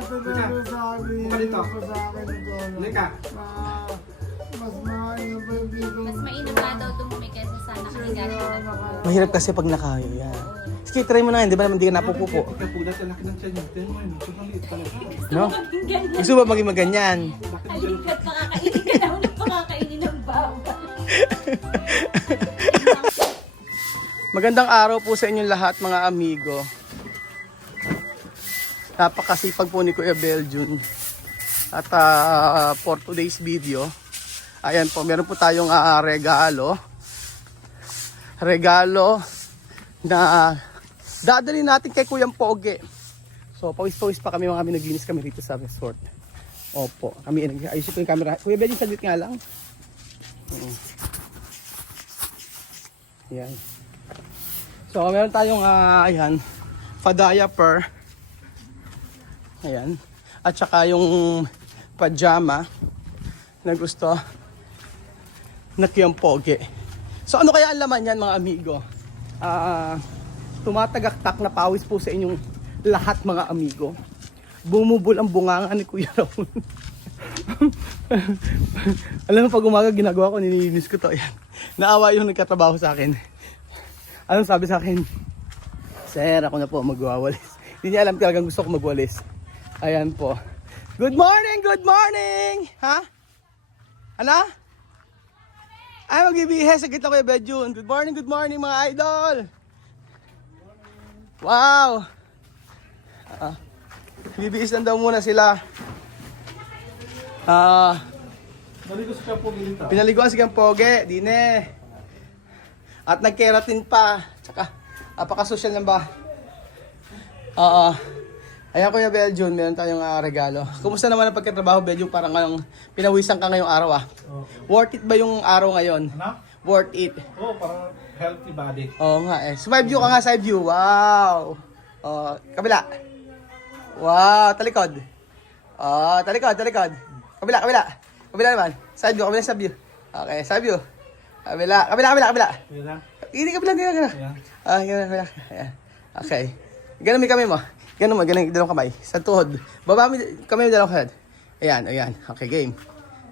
Tinuro sa akin. Dito. Sa akin ito. Halika. Mas mainam pa yung dito. Mas mainam nga daw tumumi kaysa sa nakahiga na tulad. Mahirap kasi pag nakayo yan. Sige, try mo na yun. Di ba naman di ka napupupo? Pagkapulat, ang laki ng tiyan niya. Tingnan mo yun. Sobrang liit pala. No? Gusto ba maging maganyan? Alikat, pakakainin ka daw ng pakakainin ng bawal. Magandang araw po sa inyong lahat mga amigo. Napakasipag po ni Kuya Beljun. At for today's video, ayan po, meron po tayong regalo. Regalo na dadalhin natin kay Kuyang Poge. So, pawis-pawis pa kami mga naglinis kami rito sa resort. Opo, kami ayusin ko yung camera. Kuya Beljun, saglit nga lang. Ayan. So, meron tayong, ayan, pa-diaper. Ayan. At saka yung pajama na gusto na Kuyang Poge. So, ano kaya ang laman yan, mga amigo? Tumatagaktak na pawis po sa inyong lahat, mga amigo. Bumubol ang bunganga ni Kuya Raul. Alam mo, pag umaga ginagawa ko, nililinis ko to. Ayan. Naawa yung nagkatrabaho sa akin. Anong sabi sa akin? Sir, ako na po magwawalis. Hindi niya alam talagang gusto ko magwalis. Ayan po. Good morning! Good morning! Ha? Ano? Ay, magbibihes. Saglit ako yung Beljun. Good morning mga idol! Wow! Bibihis lang daw muna sila. Naligo sa Kuyang Poge dito. Pinaliguan si Kuyang Poge. Dine. At nag-keratin pa. Tsaka, apaka-social lang ba? Ayan Kuya Beljun, meron tayong regalo. Kumusta naman ang pagkatrabaho, Beljun? Parang pinawisan ka ngayong araw Worth it ba yung araw ngayon? Ano? Worth it. Oo, parang healthy body. Oo nga eh. Side view ka nga, side view. Wow! Kabila. Wow, talikod. Talikod. Kabila. Kabila naman. Side view. Okay, side view. Kabila. Yan lang. Hindi kabila. Yan. Kabila. Ayan. Okay. Ganun kami mo. Ganun dalawang kamay. Sa tuhod. Baba mo kami dalawang kamay. Ayan. Okay, game.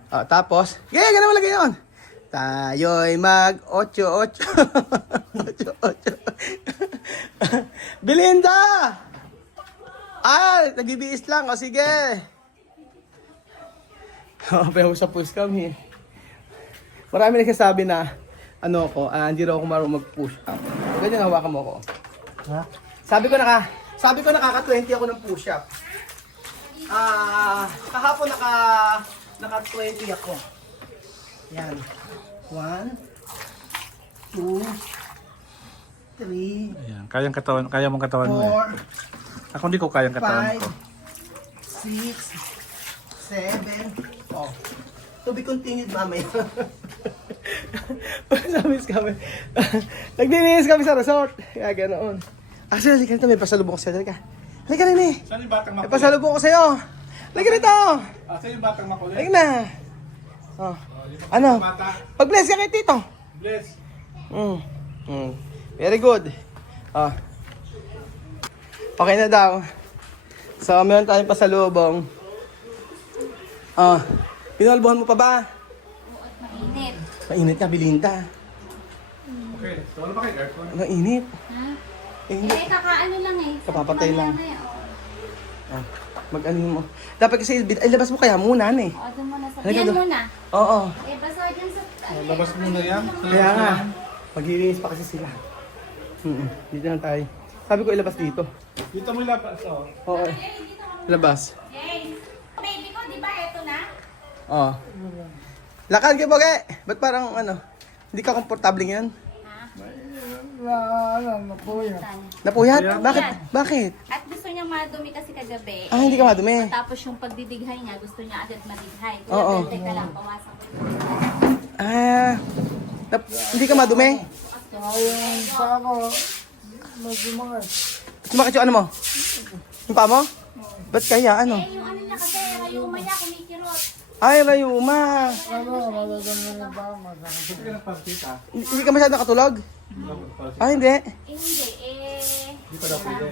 Tapos, ganun mo lang ganyan. Tayo'y mag-8-8. 8-8. Belinda! Nag-ibis lang. O sige. Pero sa push kami. Marami nagsasabi na, hindi raw ako marunong mag-push up. Ganyan, hawakan mo ako. Ha? Sabi ko nakaka-20 ako ng push-up. Kahapon naka-20 ako. Yan. 1, 2, 3, Ayan, kaya mong katawan mo. 4, Ako hindi ko kayang katawan 5, ko. 6, 7. To be continued mamaya. Naglilinis kami sa resort. Kaya ganoon. Actually, halika rito. May pasalubong ko sa'yo. Halika rin eh. Saan yung batang May makulit? pasalubong ko sa'yo. Halika rito. Saan yung batang makulit? Halika na. Ano? Bata. Pag-bless ka kay Tito. Bless. Very good. Okay na daw. So, meron tayong pasalubong. Pinolbohan mo pa ba? Oo, at mainit. Mainit na, Belinda. Okay, so wala ba kayo aircon? Mainit. Ha? Mainit. Kakaano lang eh. Kapapatay lang. Mamaya, oo. Mag-ano mo. Dapat kasi, labas mo kaya muna, eh. Oo, doon muna. Halika Sabihan doon. muna. Oo. Basahin lang sa... Labas muna yan. Kaya nga. Maglilinis pa kasi sila. Dito na tayo. Sabi ko ilabas dito. Dito mo ilabas. Oo. Labas. Hey, baby ko, di ba eto na? Oo. Lakad kayo, Boge. Ba't parang hindi ka komportable yan? Napuya. Napuyat? Napuyat. Bakit? At gusto niya madumi kasi kagabi. Hindi ka madumi. Tapos yung pagdidighay niya, gusto niya agad madighay. Oo. Kaya teka lang, bawasan ko. Hindi ka madumi? Sayang pa ako. Magdumangat. Sumakit yung ano mo? Yung paa mo? Ba't kaya Yung ano na kasi, yung umaya, kumikirot. Ay, Rayuma. Magaganda na ba? Hindi ka nagpagkita. Hindi ka masyadong nakatulog? Hindi. Hindi, Hindi pa daw pwede.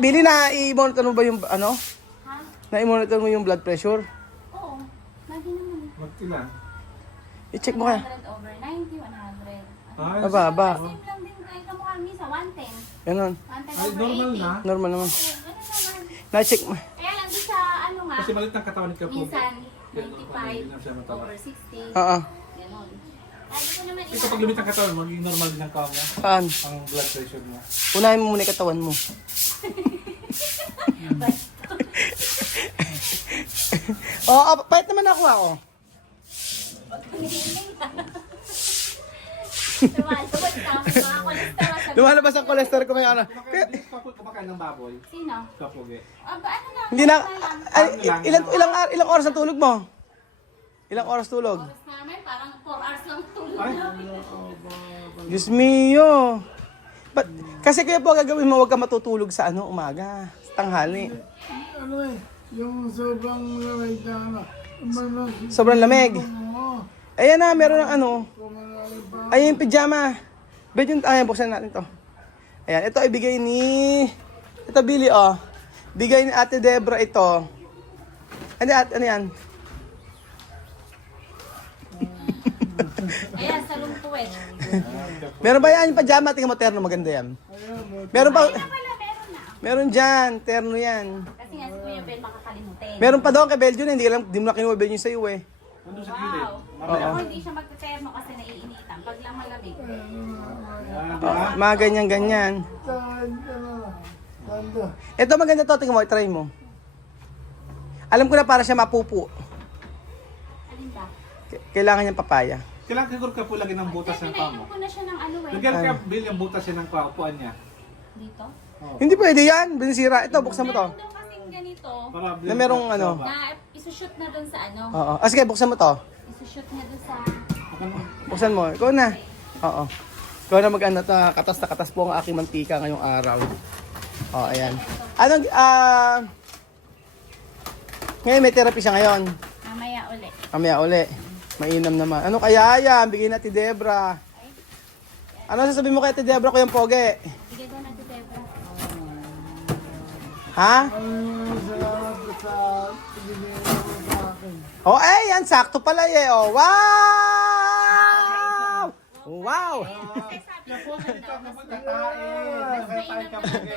Billy, na i-monitor mo ba yung Ha? Na-monitor mo yung blood pressure? Oo. Lagi naman. Mag-ilan? I-check mo kaya. 100 over 90, 100. Ay, Mababa. Same lang din kayo kamukha misa, 110. Ganon. 110 ay, over normal 80. na. Normal naman. Oo, ganun naman. Na-check mo. Kaya lang doon sa ano nga, Kasi malit ng katawan ni Kapogi. minsan Hindi na siya 95 mataba. over 60. Oo. Ganon. Lagi ko naman Kasi pag lumit ang katawan, magiging normal din ang kawa mo. Saan? Ang blood pressure mo. Unahin mo muna yung katawan mo. Oo, pahit naman ako ako. Lumalabas ang cholesterol ko ngayon. Kumakain ng baboy. Sino? Kapogi. Aba, ano lang? Hindi na, ano lang. ay, ilang oras ang tulog mo? Ilang oras tulog? Oras namin, parang 4 hours lang tulog Ay. namin. Diyos mio. Kasi kaya po gagawin mo, huwag ka matutulog sa umaga, sa tanghali. Ano eh, yung sobrang lamig na ano. Sobrang lamig. Oo. Ayan na, meron ng Kumain pa. Ayan yung pajama. Bet yung, ayan, buksan natin to. Ayan, ito ibigay ni, ito Billy, oh. Bigay ni Ate Debra ito. Ano yan? Ayan, sa lungtuwet. Meron ba yan yung pajama? Tingnan mo, terno, maganda yan. Meron pa, Wala, meron na. meron dyan, terno yan. Kasi nga si Kuya Ben makakalimutin. Meron pa doon kay Belgium, hindi mo na kinuha Belgium sa'yo eh. Nandun sa gilid. Wow. Oo. Ako hindi siya magkatermo kasi naiinitan. Pag lang malamig. Oh, mga ganyan-ganyan. Saan ka na? Sando. Ito maganda to, tingnan mo, try mo. Alam ko na para siya mapupo. Alin ba? Kailangan niyang papaya. Kailangan siguro ka po lagi ng butas Kasi ng paa pinainom mo. ko na siya ng ano eh. Lagyan ka Bill yung butas niya ng upuan niya. Dito? Hindi pwede yan, binisira. Ito, buksan mo to. Meron doon kasing ganito Para Na merong ano. na isushoot na doon sa ano. Oo. Sige, buksan mo to. Isushoot na doon sa... Buksan mo. Ikaw na. Oo. Ikaw na mag-ano to. Katas na katas po ang aking mantika ngayong araw. Oo, ayan. Anong, ngayon may therapy siya ngayon. Mamaya uli. Kamaya uli. Mainam naman. Ano kaya yan? Bigyan natin Debra. Ano sasabihin mo kay Ate Debra ko yung pogi? Bigay daw natin Debra. Ha? Salamat sa binigay mo sa akin. Oh, yan. Sakto pala eh. Oh, wow! Wow! Mas mainam naman daw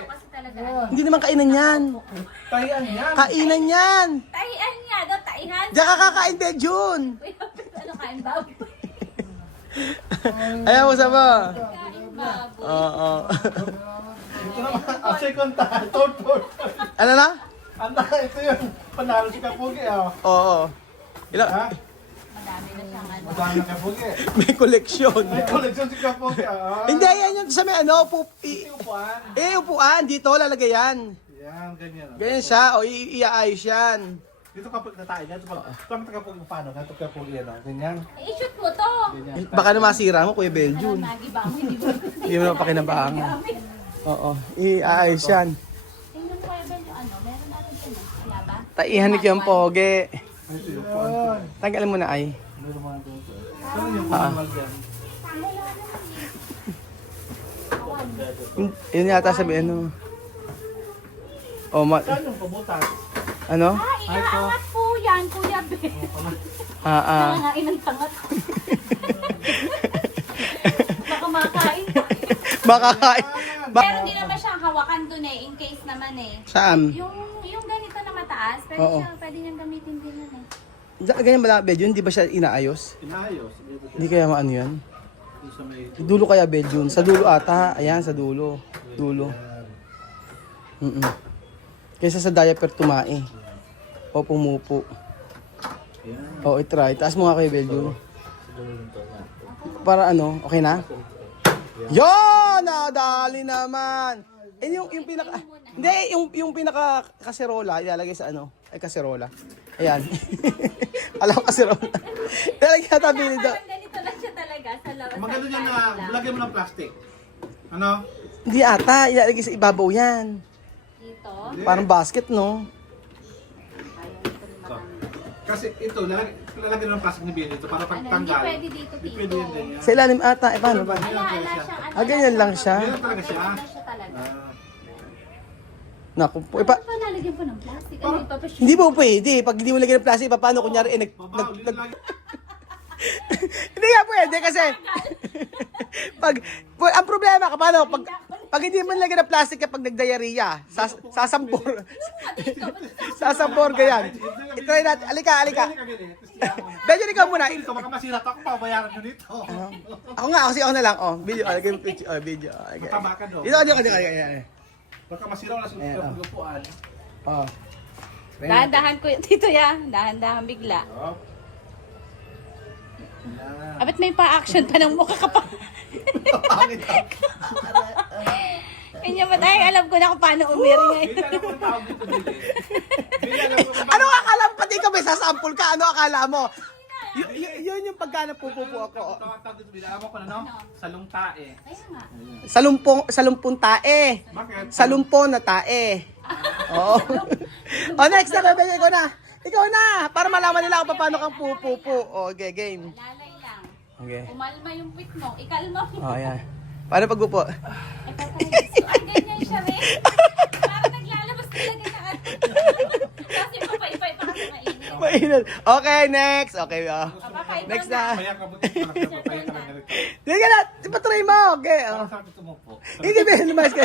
kasi talaga ano. Hindi naman kainan yan. Tahian yan. Kainan yan. Taihan nga daw, taihan. Diyan ka kakain, Bejun. Ano kain baboy? Ayaw mo sa ba? Kain baboy. Oo. Ito naman, second time. Third. Ano na? Ito yun. Panalo si Kapogi. Oo. Ilang, Ha? Madami na siyang ano. Madami na Kapogi. may koleksyon. May collection si Kapogi. Hindi, yan yung sa may ano, Upuan. upuan, dito, lalagay yan. Yan, ganyan. Ganyan siya, o iaayos yan. Dito kapag natayo niya, pag Kapogi paano? Dito Kapogi yan. Ganyan. I-shoot mo to. Ganyan. Baka na masira mo, Kuya Beljun. Nagiba mo, hindi mo. Hindi mo na pakinabangan. Oo, iaayos yan. Tingnan mo kayo ba yung ano, meron natin dyan. Wala ba? Taihan ni Kiyang Pogi. Ay, ito yung upuan. Tanggalin mo na ay. Meron mga doon. Ano yung normal dyan? Yun yata sabi, ano. Oh, Saan yung pabutas? ano? Inaangat po yan, Kuya Ben. Nangangain ng tangat. Baka makain pa. Makakain. Pero hindi naman siyang hawakan dun eh, in case naman eh. Saan? Yung ganito na mataas, Oo. pwede niyang gamitin din nun eh. Ganyan ba Beljun? Di ba siya inaayos? Inayos. Hindi kaya maano yan? Dito sa may... Dulo kaya Beljun? Sa dulo ata. Ayan, sa dulo. Dulo. Kaysa sa diaper tumae. O pumupo. O itry. Taas mo nga kayo Beljun. Para ano? Okay na? Yon! Nadali naman! Eh yung pinaka... Hindi, yung pinaka kaserola, ilalagay sa ano? Ay, kaserola. Ayan. Alam ko kaserola. Ilalagay sa tabi nito. Parang ganito lang siya talaga sa labas. Maganda dyan na lagyan mo ng plastic. Ano? Hindi ata, ilalagay sa ibabaw yan. Dito. Parang basket, no? Ayaw nito rin makang... Kasi ito, lalagyan mo ng plastic ni Bill dito para Ano, hindi pagtanggal. pwede dito, Hindi Tito. pwede yan ganyan. Sa ilalim ata, eh paano ba? Ala siyang ano. Ah, ganyan lang siya. Ganyan talaga siya. Ganyan siya talaga. Ah, Naku po. Bakit pa lalagyan pa ng plastic? Ano, ipapashoot? Hindi po pwede. Pag hindi mo lagyan ng plastic, paano kunyari, hindi nga pwede kasi ang problema kapano pag hindi mo lagyan ng plastic kapag nagdiarrhea, sasampor. Sasampor ka yan. I-try natin. Alika. Medyo ikaw muna. Ito, baka masira ako, pabayaran nyo dito. Ako nga, kasi ako na lang. Oh, video. Lagyan mo picture. Oh, video. Okay. Mataba ka doon. Dito. Baka masira wala sa paglupuan. Oh. Dahan-dahan ko dito ya. Dahan-dahan bigla. Abit may pa-action pa ng mukha ka pa. Kanya ba tayo? Alam ko na kung paano umiri ngayon. Hindi alam ko ang tawag dito, Billy. Hindi alam ko Ano akala mo? Pati ka may sasample ka. Ano akala mo? Yun yung pagkana pupupo ako. tawag dito, Billy. Alam mo ko na, no? Salong tae. Kaya nga. Sa lumpong tae. Bakit? Sa lumpong na tae. Oo. Next na, bebeke ko na. Ikaw na, para malaman nila kung paano kang pupupo. Okay, game. Lalay lang. Okay. Umalma yung pit mo. Ikalma mo. Oh, yan. Paano pagpupo? Ito talaga. So, ang ganyan siya rin. Parang naglalabas talaga na ano. Kasi mapaypay pa kasi mainit. Mainit. Okay, next. Okay, Papapay next na. na. Kaya kabuti ko lang siya, papaya ka lang na rito. Hindi ka na, patry mo. Okay. Parang sabi ko mo po. Hindi, lumayas ka.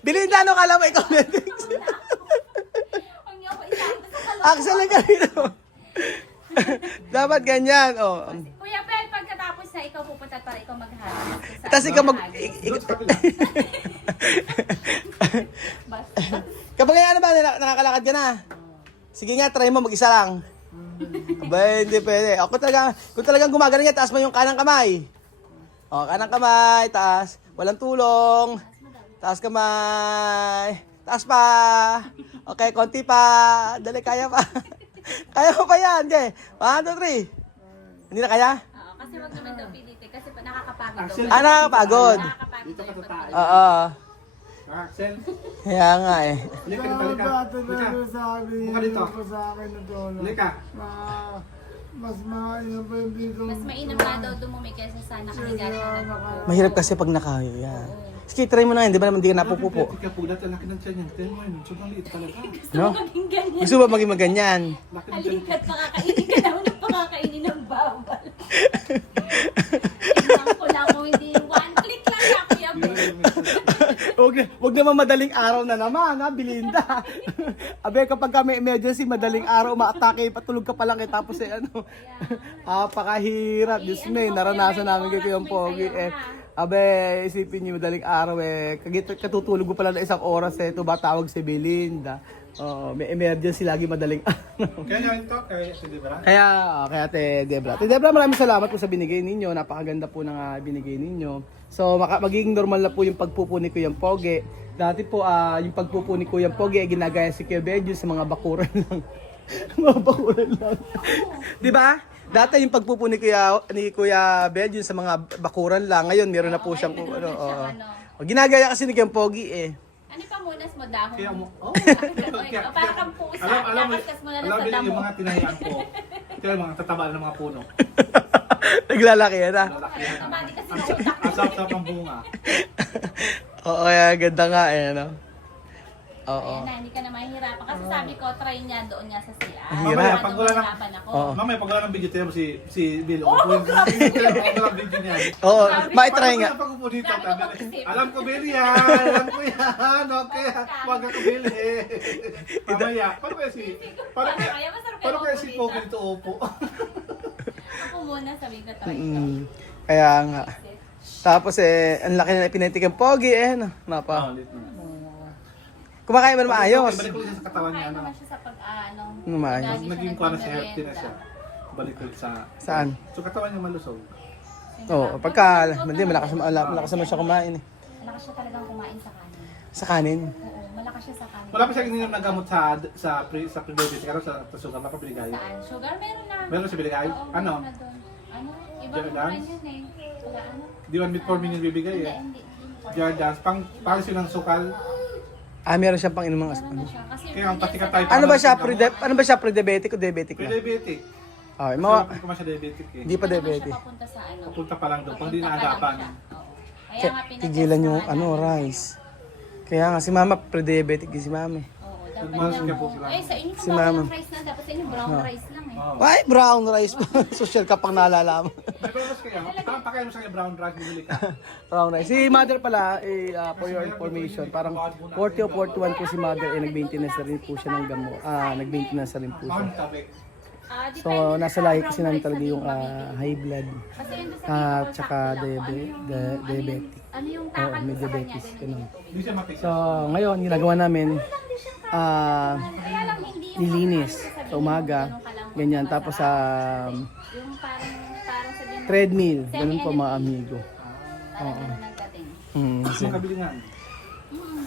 Belinda, ano kala mo ikaw next? Huwag niyo ako isama sa kalooban. Axel lang ka rito. Dapat ganyan. Oh. Kuya Pel, pagkatapos na ikaw pupunta para ikaw magharap. Tapos ikaw Doon sa kabila. Basta. Kapag ano ba, nakakalakad ka na. Sige nga, try mo, mag-isa lang. Aba, hindi pwede. Ako talaga, kung talagang gumagana yan, taas mo yung kanang kamay. O, kanang kamay, taas. Walang tulong. Taas kamay. Taas pa. Okay, konti pa. Dali, kaya pa. Kaya mo pa yan, okay. 1, 2, 3. Hindi na kaya? Oo, kasi wag naman daw pilitin kasi nakakapagod daw. Axel. Nakakapagod. Nakakapagod Dito ka daw yung tataan. Oo. Axel, Kaya nga eh. halika dito, halika. Dapat Halika. sabi Buka dito. ko sa akin na doon. Halika. Mas mainam pa yung dito. Mas mainam nga daw dumumi kaysa sa nakahiga na nagpupo. Mahirap kasi pag nakayo yan. Sige, try mo na yan. Di ba naman di ka napupupo? Ika po, dati laki ng tiyan yan. Tignan mo yun, sobrang liit talaga. No? Maging ganyan. Gusto ba maging maganyan? Laki ng tiyan. Halikat pakakainin ka naman ng pakakainin ng bawal. Tingnan ko lang kung hindi one click lang na Kuya Bel. Wag naman madaling araw na naman, ha, Belinda. Abe, kapag kami emergency, madaling araw, umaatake, patulog ka pa lang, tapos ano, pakahirap. Diyos me, naranasan namin kay Kuya Pogi. Abe, isipin niyo, madaling araw katutulog ko pala na 1 oras ito ba tawag si Belinda. May emergency lagi madaling araw. Kaya nyo ito, kaya si Debra. Kaya Ate Debra. Ate Debra, maraming salamat po sa binigay ninyo. Napakaganda po ng binigay ninyo. So, magiging normal na po yung pagpupo ni Kuya Pogi. Dati po, yung pagpupo ni Kuya Pogi ay ginagaya si Kuya Benjo sa mga bakuran lang. Mga bakuran lang. Di ba? Dati yung pagpupo ni Kuya Benjo sa mga bakuran lang. Ngayon, meron na po Oo, siyang... ngayon, meron na siyang ginagaya kasi ni Kuya Pogi eh. Ano pa munas mo dahon? Kaya mo, Para kang pusa. alam mo, Nakaskas mo na lang alam sa din damo. yung mga tinahian ko. Kaya yung mga tataba ng mga puno. Naglalaki yan ah. Lalaki yan. Tumali kasi Ang sa utak mo. sarap-sarap ng bunga. Oo, kaya ganda nga eh, no? Oo. Ayan na, hindi ka na mahihirapan. Kasi sabi ko, try niya doon niya sa CR. Ang hirap. Pag wala ng- Mahirapan ako. Oo. Mamaya pag wala ng video, tiyan mo si Bill. Oh, grabe. Pag wala ng video niya. Oo, Sabi may ko, try nga. Pag upo dito, Sabi ko mag-isip. alam ko Bill yan. Alam ko yan. Okay. Huwag ako Bill eh. Mamaya. Paano kaya si... Paano Kaya masarap paano kaya si upo Pogi dito. dito upo? Ako muna, sabi ko, try ko. Kaya nga. Tapos ang laki na pinitikan Pogi no? Napa. Ulit na. Kumakain ba na maayos? Balik ko sa katawan niya. Kaya No? naman siya sa pag-ano. Maayos. lagi siya Naging kuha na siya, nagmerienda. healthy na siya. Balik ko sa... Saan? So katawan niya malusog. Oo, pagka, hindi, malakas naman siya kumain eh. Malakas siya talagang kumain sa kanin. Sa kanin. Oo, malakas siya sa kanin. Wala pa siya ininom na gamot sa pre-diabetes. Ano sa sugar na pabiligay? Saan? Sugar? Meron na. Meron siya binigay? Oo, Ano? meron na doon. Ano? Ibang Jordans? naman yun eh. Wala ano? Di 1 metformin yung bibigay Hindi, eh. hindi. Jordans, pang siya ng sukal. Meron siyang pang inom ng Meron na siya. Kasi Kaya ang pasikat tayo. Ano ba siya, pre-diabetic o diabetic na? Pre-diabetic. Okay, Kasi mga, hindi ko man siya diabetic eh. hindi pa Hindi naman diabetic. siya papunta sa ano. Papunta pa lang doon, pang di Papunta pa lang naagapan. siya. Oo. Kaya Kaya, nga pinatest tigilan yung namin. rice. Kaya nga, si mama, pre-diabetic din si mama eh. Oo, dapat Magmalas lang. ka po sila. Eh, sa inyo Si kung mama. bakit rice na, dapat sa inyo brown rice lang eh. Oo. Ay, brown rice pa. Social ka pang naalala mo. May bonus kayo. Parang pakaya mo sa kanya brown rice, bibili ka. Brown rice. Si mother pala, for your information, parang 40 o 41 po si mother, nag-maintenance na rin po siya ng gamo. Nag-maintenance na rin po siya. Brown tabi. So, nasa lahi kasi namin talaga yung high blood. Kasi yun doon sa people, Tsaka sakto lang. diabetic. Ano yung Oo, takal may mo sa kanya, diabetes. ganun Ganun. yung tubig. Hindi siya mapik. So, ngayon, ginagawa namin, Kaya lang hindi yung nilinis sasabihin sa mo, umaga, ganun ka lang ganyan. magpapasarap. Tapos Yung parang sabihin mo, treadmill, ganun po mga amigo. parang ganun ang dating. Yung kabilingan.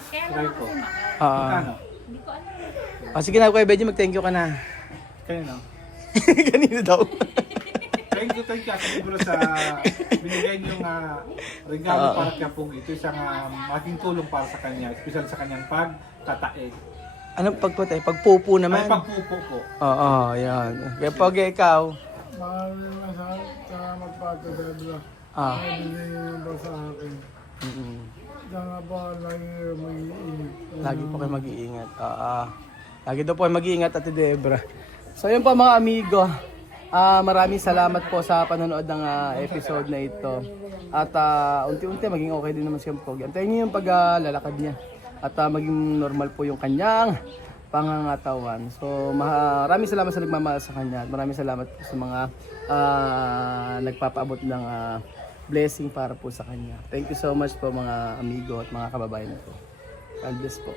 Kaya Try lang ko. kasi mahal. Magkano? Hindi ko alam. Sige na, Kuya Benji, mag-thank you ka na. Kayo no? Kanino daw? Thank you sa libro sa binigay niyong regalo para kay Pong. Ito isang malaking tulong para sa kanya, especially sa kanyang pagtatae. Anong pagpatay? Pagpupo Ay, naman. pagpupo po. Oo, yan. Kaya pag ikaw, Maraming salamat pa ito, Debra. ah, Binigyan mo sa akin. Sana po lagi mag-iinit. lagi po kayo mag-iingat. Lagi daw po kayo mag-iingat, Ate Debra. So yun po mga amigo. Maraming salamat po sa panonood ng episode na ito. At unti-unti maging okay din naman si Pogi. Antayin niyo yung paglalakad niya. At maging normal po yung kanyang pangangatawan. So maraming salamat sa nagmamahal sa kanya. At maraming salamat po sa mga nagpapaabot ng blessing para po sa kanya. Thank you so much po mga amigo at mga kababayan ko. God bless po.